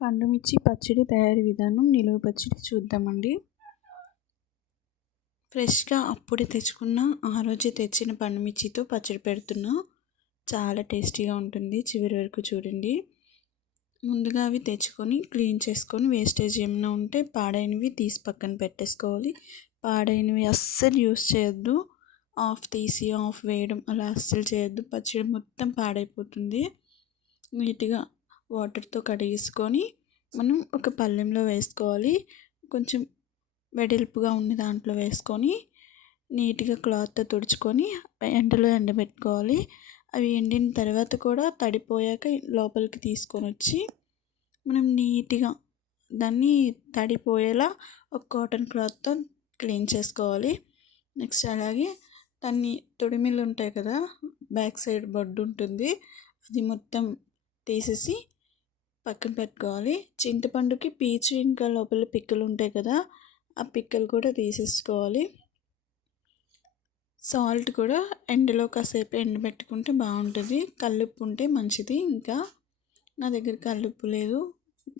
పండు మిర్చి పచ్చడి తయారీ విధానం నిలువ పచ్చడి చూద్దామండి. ఫ్రెష్గా అప్పుడే తెచ్చుకున్న ఆ రోజే తెచ్చిన పండు మిర్చితో పచ్చడి పెడుతున్నా. చాలా టేస్టీగా ఉంటుంది. చివరి వరకు చూడండి. ముందుగా అవి తెచ్చుకొని క్లీన్ చేసుకొని వేస్టేజ్ ఏమైనా ఉంటే పాడైనవి తీసి పక్కన పెట్టేసుకోవాలి. పాడైనవి అస్సలు యూస్ చేయొద్దు. ఆఫ్ తీసి ఆఫ్ వేయడం అలా అస్సలు చేయొద్దు. పచ్చడి మొత్తం పాడైపోతుంది. నీట్గా వాటర్తో కడిగేసుకొని మనం ఒక పళ్ళెంలో వేసుకోవాలి. కొంచెం వెడల్పుగా ఉన్న దాంట్లో వేసుకొని నీట్గా క్లాత్తో తుడుచుకొని ఎండలో ఎండబెట్టుకోవాలి. అవి ఎండిన తర్వాత కూడా తడిపోయాక లోపలికి తీసుకొని వచ్చి మనం నీట్గా దాన్ని తడిపోయేలా ఒక కాటన్ క్లాత్తో క్లీన్ చేసుకోవాలి. నెక్స్ట్ అలాగే దాన్ని తొడిమిలు ఉంటాయి కదా బ్యాక్ సైడ్ బొడ్డు ఉంటుంది. అది మొత్తం తీసేసి పక్కన పెట్టుకోవాలి. చింతపండుకి పీచు ఇంకా లోపల పిక్కలు ఉంటాయి కదా ఆ పిక్కలు కూడా తీసేసుకోవాలి. సాల్ట్ కూడా ఎండలో కాసేపు ఎండబెట్టుకుంటే బాగుంటుంది. కల్లుప్పు ఉంటే మంచిది. ఇంకా నా దగ్గర కల్లుప్పు లేదు.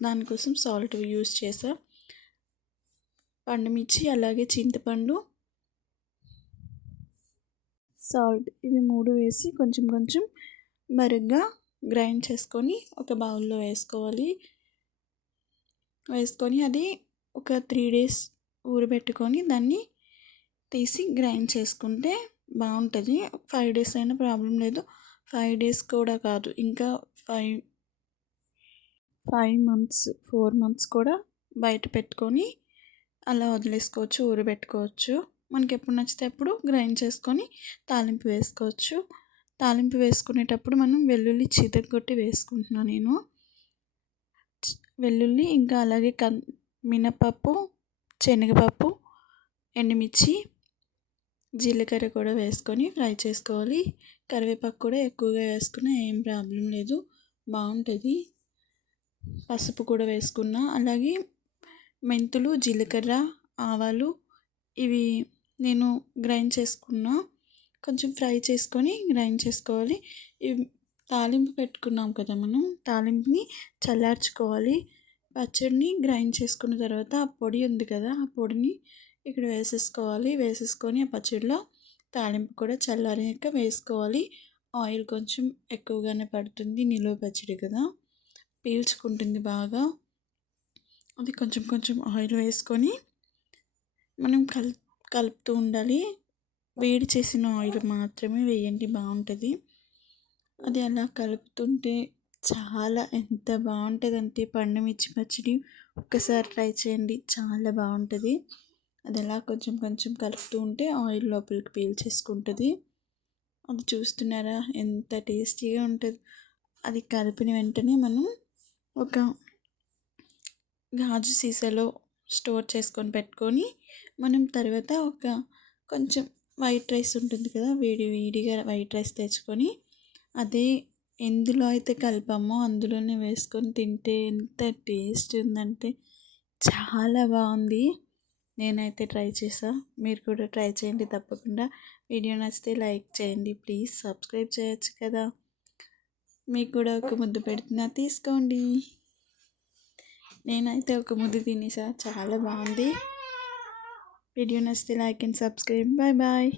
దానికోసం సాల్ట్ యూస్ చేసా. పండుమిర్చి అలాగే చింతపండు సాల్ట్ ఇవి మూడు వేసి కొంచెం కొంచెం మరుగ్గా గ్రైండ్ చేసుకొని ఒక బౌల్లో వేసుకోవాలి. వేసుకొని అది ఒక త్రీ డేస్ ఊరబెట్టుకొని దాన్ని తీసి గ్రైండ్ చేసుకుంటే బాగుంటుంది. ఫైవ్ డేస్ అయినా ప్రాబ్లం లేదు. ఫైవ్ డేస్ కూడా కాదు. ఇంకా five five months four months కూడా బయట పెట్టుకొని అలా వదిలేసుకోవచ్చు ఊరబెట్టుకోవచ్చు. మనకి ఎప్పుడు నచ్చితే అప్పుడు గ్రైండ్ చేసుకొని తాలింపు వేసుకోవచ్చు. తాలింపు వేసుకునేటప్పుడు మనం వెల్లుల్లి చితగొట్టి వేసుకుంటున్నాను నేను. వెల్లుల్లి ఇంకా అలాగే కన్ మినపప్పు శనగపప్పు ఎండుమిర్చి జీలకర్ర కూడా వేసుకొని ఫ్రై చేసుకోవాలి. కరివేపాకు కూడా ఎక్కువగా వేసుకున్నా ఏం ప్రాబ్లం లేదు. బాగుంటుంది. పసుపు కూడా వేసుకున్నా. అలాగే మెంతులు జీలకర్ర ఆవాలు ఇవి నేను గ్రైండ్ చేసుకున్నా. కొంచెం ఫ్రై చేసుకొని గ్రైండ్ చేసుకోవాలి. తాలింపు పెట్టుకున్నాం కదా మనం తాలింపుని చల్లార్చుకోవాలి. పచ్చడిని గ్రైండ్ చేసుకున్న తర్వాత ఆ పొడి ఉంది కదా ఆ పొడిని ఇక్కడ వేసేసుకోవాలి. వేసేసుకొని ఆ పచ్చడిలో తాలింపు కూడా చల్లారాక వేసుకోవాలి. ఆయిల్ కొంచెం ఎక్కువగానే పడుతుంది నిలువ పచ్చడి కదా. పీల్చుకుంటుంది బాగా. అది కొంచెం కొంచెం ఆయిల్ వేసుకొని మనం కల్ కలుపుతూ ఉండాలి. వేడి చేసిన ఆయిల్ మాత్రమే వేయండి బాగుంటుంది. అది అలా కలుపుతుంటే చాలా ఎంత బాగుంటుందంటే పండు మిర్చి పచ్చడి ఒక్కసారి ట్రై చేయండి చాలా బాగుంటుంది. అది అలా కొంచెం కొంచెం కలుపుతూ ఉంటే ఆయిల్ లోపలికి పీల్చేసుకుంటుంది అది చూస్తున్నారా? ఎంత టేస్టీగా ఉంటుంది. అది కలిపిన వెంటనే మనం ఒక గాజు సీసాలో స్టోర్ చేసుకొని పెట్టుకొని మనం తర్వాత ఒక కొంచెం వైట్ రైస్ ఉంటుంది కదా వేడి వేడిగా వైట్ రైస్ తెచ్చుకొని అదే ఎందులో అయితే కలిపామో అందులోనే వేసుకొని తింటే ఎంత టేస్ట్ ఉందంటే చాలా బాగుంది. నేనైతే ట్రై చేసా. మీరు కూడా ట్రై చేయండి తప్పకుండా. వీడియో నచ్చితే లైక్ చేయండి ప్లీజ్ సబ్స్క్రైబ్ చేయొచ్చు కదా. మీకు కూడా ఒక ముద్దు పెడుతున్నా తీసుకోండి. నేనైతే ఒక ముద్దు తినేసా చాలా బాగుంది. వీడియో నచ్చితే like and subscribe bye bye